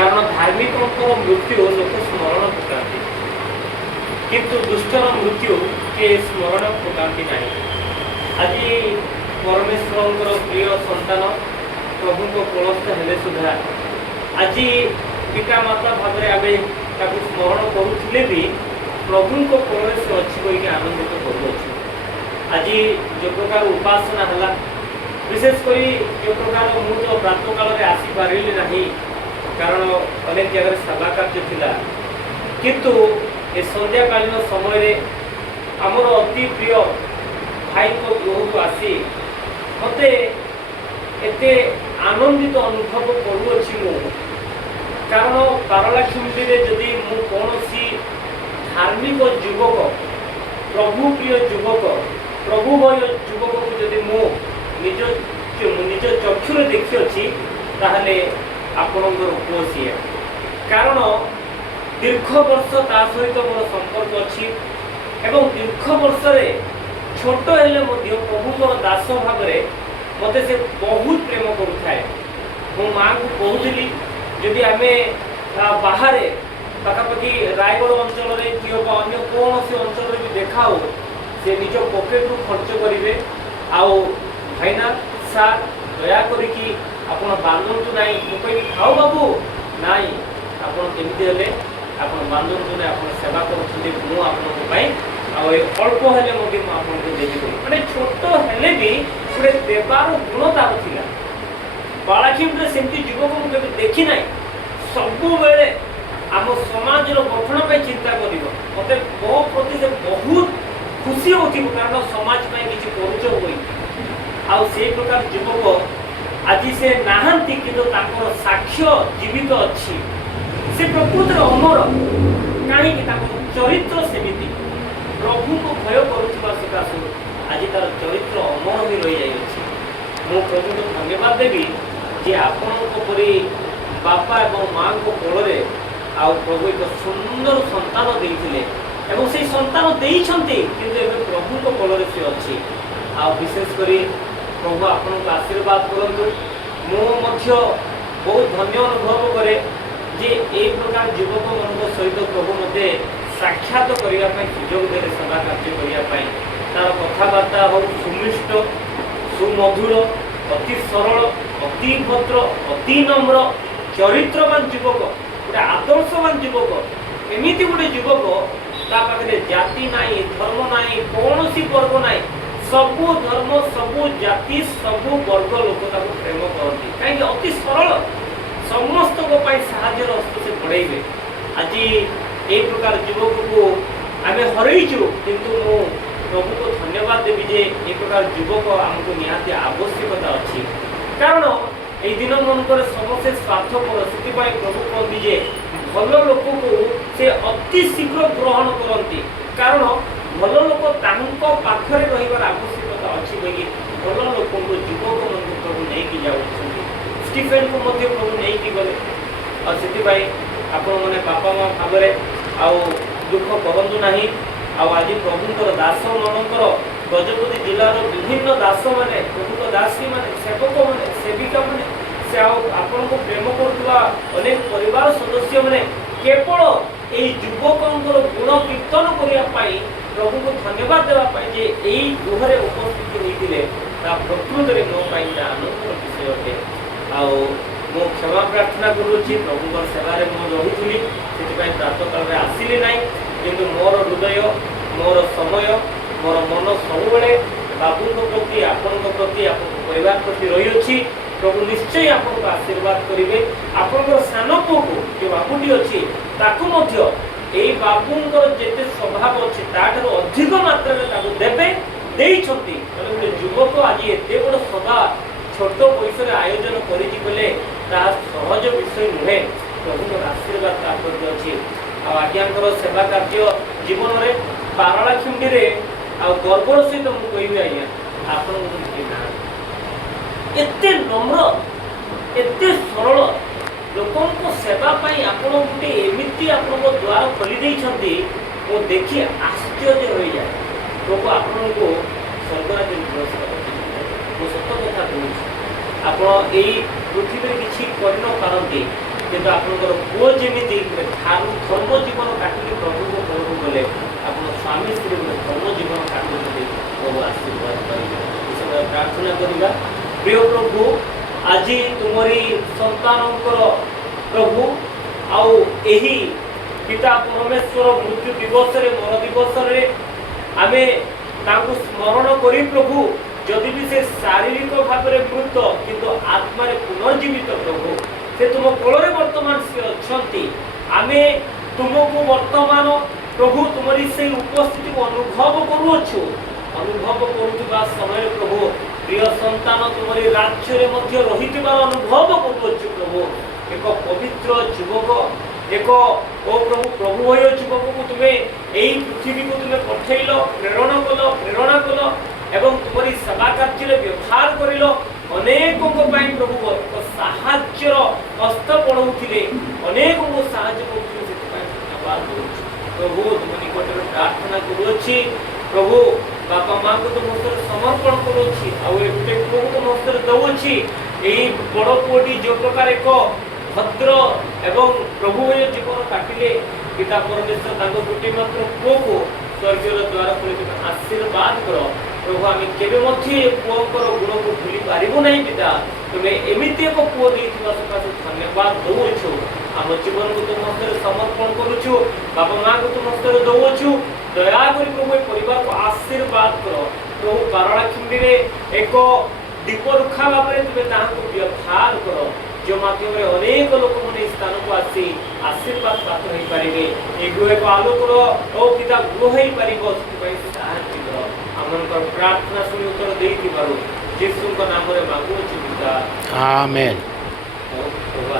कारण धार्मिक मृत्यु लोक स्मरण पकाती किंतु दुष्टर मृत्यु के स्मरण पकाती ना। आज परमेश्वर प्रिय संतान प्रभु को कोलस्थ हेले सुधा आज पिता माता भाव में आम स्मरण करुले भी प्रभु को कोल से अच्छी कहीं आनंदित करुच्छे। आज जो प्रकार उपासना है विशेषकर जो प्रकार मुझे तो प्रातः काल में आसीपारि ना कारण अनेक जगह सभा कार्य थिला किंतु ए संध्याकालीन समय आमर अति प्रिय भाई को गृह को आसी मते एते आनंदित अनुभव करुअछि मु कारण पारलाखिंडी रे जदि मु कोनोसी धार्मिक युवक प्रभु प्रिय युवक प्रभुभय युवक को जदि मु निज चक्षुरे देखि अछि ताहले आपणकर पुओ सी कारण दीर्घ वर्ष ता सहित मोर संपर्क अच्छी एवं दीर्घ वर्ष छोट हेले प्रभुकर दास भाव मत से बहुत प्रेम करुए। मो माँ को कहूली जदि आम बाहर पाखापाखि रायगढ़ अंचल कि अन्य कौन सी अंचल भी देखा हो से निज पकेट रु खर्च करेंगे आओ भाईना सार दया करी आपण बांधतु ना मुझे खाओ बाबू नाई आपमती हेले आप बांधतु ना आप सेवा कर अल्प हेले आपको देवी मैंने छोट हेले भी गोटे देवार गुण तार था बालाखिंडी सेमती युवक मुझे देखी ना सब बेले आम समाज गठन पर चिंता कर मत मो प्रति से बहुत खुशी हो कारण समाज किसी कर प्रकार युवक आज से नहांती किंतु ताकर साक्ष्य जीवित अच्छी से प्रकृत अमर कहीं चरित्र सेमिति प्रभु को भय करुवा सकाशु आज तार चरित्र अमर भी रही जाइए। मो प्रभु को धन्यवाद देवी जे आपण परी बापा एवं माँ को कोल आउ प्रभु एक सुंदर संतान देते एवं से संतान देइछंती किंतु एबे प्रभु को कोल से अच्छी आ विशेषकर प्रभु आपन को आशीर्वाद करंतु मो मध्य बहुत धन्य अनुभव करे जे ए प्रकार युवक मन सहित प्रभु मते साक्षात करने सुजोग दे सेवा कार्य करने तार कथबार्ता हो सुमिष्ट सुमधुर अति सरल अति भद्र अति नम्र चरित्रवान युवक गोटे आदर्शवान युवक एमती गोटे युवक ता पाखे जाति नाई धर्म नाई कौन पर्व नाई सबु धर्म सबु जाति सबु वर्ग लोक प्रेम करती कहीं अति सरल समस्त साहाଯ୍ୟ हस्त से बढ़ेबे। आज ये प्रकार युवक को आम हरईचु किंतु मु प्रभु को धन्यवाद देवी जे ये प्रकार युवक आमको निहाती आवश्यकता अच्छी कारण ये दिन मनकर समस्ते स्वार्थपर से प्रभु कहती जे भल लोक को से अति शीघ्र ग्रहण करती कारण भल लोक पाखरे रही आवश्यकता अच्छी कहीं भल लोक युवक मन प्रभु नहीं जाऊँ स्टीफेन को प्रभु नहीं गले और से आपण मैंने बापा माँ भाव आउ दुख करूँ ना आज प्रभुंर दास मनकर गजपति जिलार विभिन्न दास मैंने प्रभुक दासी मैंने सेवक मैंने सेविका मैंने से आपण को प्रेम करुवा अनेक परिवार सदस्य मैंने केवल ये युवकर गुण कीर्तन करने प्रभु को धन्यवाद देवाई जे यही गृह उपस्थित होते प्रकृत में मो आनंदर विषय अटे मो क्षमा प्रार्थना करुच्ची प्रभु सेवार मुझे से प्रातः काल में आसली ना कि मोर हृदय मोर समय मोर मन सब बाबू प्रति आपण प्रति परिवार प्रति रही प्रभु निश्चय आपको आशीर्वाद करेंगे। आपंकर सान पु को जो बाबूटी अच्छी यही बाबूर जिते स्वभाव अच्छी ताठू अधिक मात्रा देवे गोटे युवक आज एत बड़ सभा छोट पैसा आयोजन करे सहज विषय नुहे प्रभु आशीर्वाद प्रति अच्छी आज्ञाकर सेवा कार्य जीवन में पारलाखिंडी गर्वर सहित मुझे कहि आज्ञा आप एते नम्र एते सरल लोकों सेवा आप गोटे एमती आप द्वार खोली देइछंती वो देखी आश्चर्य हो जाए प्रभु आपन को स्वर्गराज पुरस्कार सत कथा कहूँ आप पृथ्वी किसी कर न पारती କିନ୍ତୁ ଆପଣଙ୍କର ପୁଅ ଯେମିତି ଗୋଟେ ଧର୍ମ ଜୀବନ କାଟିକି ପ୍ରଭୁଙ୍କ ଘରକୁ ଗଲେ ଆପଣ ସ୍ୱାମୀ ସ୍ତ୍ରୀ ଗୋଟେ ଧର୍ମ ଜୀବନ କାଟୁଛନ୍ତି ପ୍ରଭୁ ଆଶୀର୍ବାଦ କରିବେ। ଏ ସମୟରେ ପ୍ରାର୍ଥନା କରିବା। ପ୍ରିୟ ପ୍ରଭୁ, ଆଜି ତୁମରି ସନ୍ତାନଙ୍କର ପ୍ରଭୁ ଆଉ ଏହି ପିତା ପରମେଶ୍ୱର ମୃତ୍ୟୁ ଦିବସରେ ମର ଦିବସରେ ଆମେ ତାଙ୍କୁ ସ୍ମରଣ କରି ପ୍ରଭୁ ଯଦି ବି ସେ ଶାରୀରିକ ଭାବରେ ମୃତ କିନ୍ତୁ ଆତ୍ମାରେ ପୁନର୍ଜୀବିତ ପ୍ରଭୁ ସେ ତୁମ କୋଳରେ ବର୍ତ୍ତମାନ ସେ ଅଛନ୍ତି। ଆମେ ତୁମକୁ ବର୍ତ୍ତମାନ ପ୍ରଭୁ ତୁମରି ସେଇ ଉପସ୍ଥିତିକୁ ଅନୁଭବ କରୁଅଛୁ। ଅନୁଭବ କରୁଥିବା ସମୟରେ ପ୍ରଭୁ ପ୍ରିୟ ସନ୍ତାନ ତୁମରି ରାଜ୍ୟରେ ମଧ୍ୟ ରହିଥିବାର ଅନୁଭବ କରୁଅଛୁ ପ୍ରଭୁ। ଏକ ପବିତ୍ର ଯୁବକ ଏକ ଓ ପ୍ରଭୁ ପ୍ରଭୁ ଭୟ ଯୁବକକୁ ତୁମେ ଏହି ପୃଥିବୀକୁ ତୁମେ ପଠେଇଲ, ପ୍ରେରଣା କଲ ଏବଂ ତୁମରି ସେବା କାର୍ଯ୍ୟରେ ବ୍ୟବହାର କରିଲ। ଅନେକଙ୍କ ପାଇଁ ପ୍ରଭୁ ଏକ ସାହାଯ୍ୟର ହସ୍ତ ପଢ଼ଉଥିଲେ, ଅନେକଙ୍କୁ ସାହାଯ୍ୟ କରୁଥିଲେ। ସେଥିପାଇଁ ଧନ୍ୟବାଦ ଦେଉଛୁ ପ୍ରଭୁ। ତୁମ ନିକଟରେ ପ୍ରାର୍ଥନା କରୁଅଛି ପ୍ରଭୁ। ବାପା ମାଆଙ୍କୁ ତୁମ ହସ୍ତରେ ସମର୍ପଣ କରୁଅଛି ଆଉ ଏ ଗୋଟେ ପୁଅକୁ ତୁମ ହସ୍ତରେ ଦେଉଅଛି। ଏହି ବଡ଼ ପୁଅଟି ଯେଉଁ ପ୍ରକାର ଏକ ଭଦ୍ର ଏବଂ ପ୍ରଭୁ ଭୟ ଜୀବନ କାଟିଲେ ପିତା ପରମେଶ୍ୱର ତାଙ୍କ ଗୋଟିଏ ମାତ୍ର ପୁଅକୁ ସ୍ୱର୍ଗୀୟ ଦ୍ୱାର ଖୋଲି ତୁମେ ଆଶୀର୍ବାଦ କର ପ୍ରଭୁ। ଆମେ କେବେ ମଧ୍ୟ ଏ ପୁଅଙ୍କର ଗୁଣକୁ ଭୁଲି ପାରିବୁ ନାହିଁ ପିତା। ତୁମେ ଏମିତି ଏକ ପୁଅ ଦେଇଥିବା ସକାଶେ ଧନ୍ୟବାଦ ଦେଉଅଛୁ। ଆମ ଜୀବନକୁ ତୁମ ହସ୍ତରେ ସମର୍ପଣ କରୁଛୁ। ବାପା ମାଆଙ୍କୁ ତୁମ ହସ୍ତରେ ଦେଉଅଛୁ। ଦୟାକରି ପ୍ରଭୁ ଏ ପରିବାରକୁ ଆଶୀର୍ବାଦ କର ପ୍ରଭୁ। ପାରଳାଖେମୁଣ୍ଡିରେ ଏକ ଦୀପ ରୁଖା ଭାବରେ ତୁମେ ତାହାକୁ ବ୍ୟବହାର କର, ଯେଉଁ ମାଧ୍ୟମରେ ଅନେକ ଲୋକମାନେ ଏହି ସ୍ଥାନକୁ ଆସି ଆଶୀର୍ବାଦ ପ୍ରାପ୍ତ ହୋଇପାରିବେ। ଏ ଗୃହ ଏକ ଆଲୋକର ଓ ପିତା ଗୃହ ହେଇପାରିବ। ସେଥିପାଇଁ ସାହାଯ୍ୟ କର। ଆମମାନଙ୍କର ପ୍ରାର୍ଥନା ଶୁଣି ଉତ୍ତର ଦେଇଥିବାରୁ ଯୀଶୁଙ୍କ ନାମରେ ମାଗୁଅଛୁ ପିତା, ଆମେନ୍। ପ୍ରଭୁ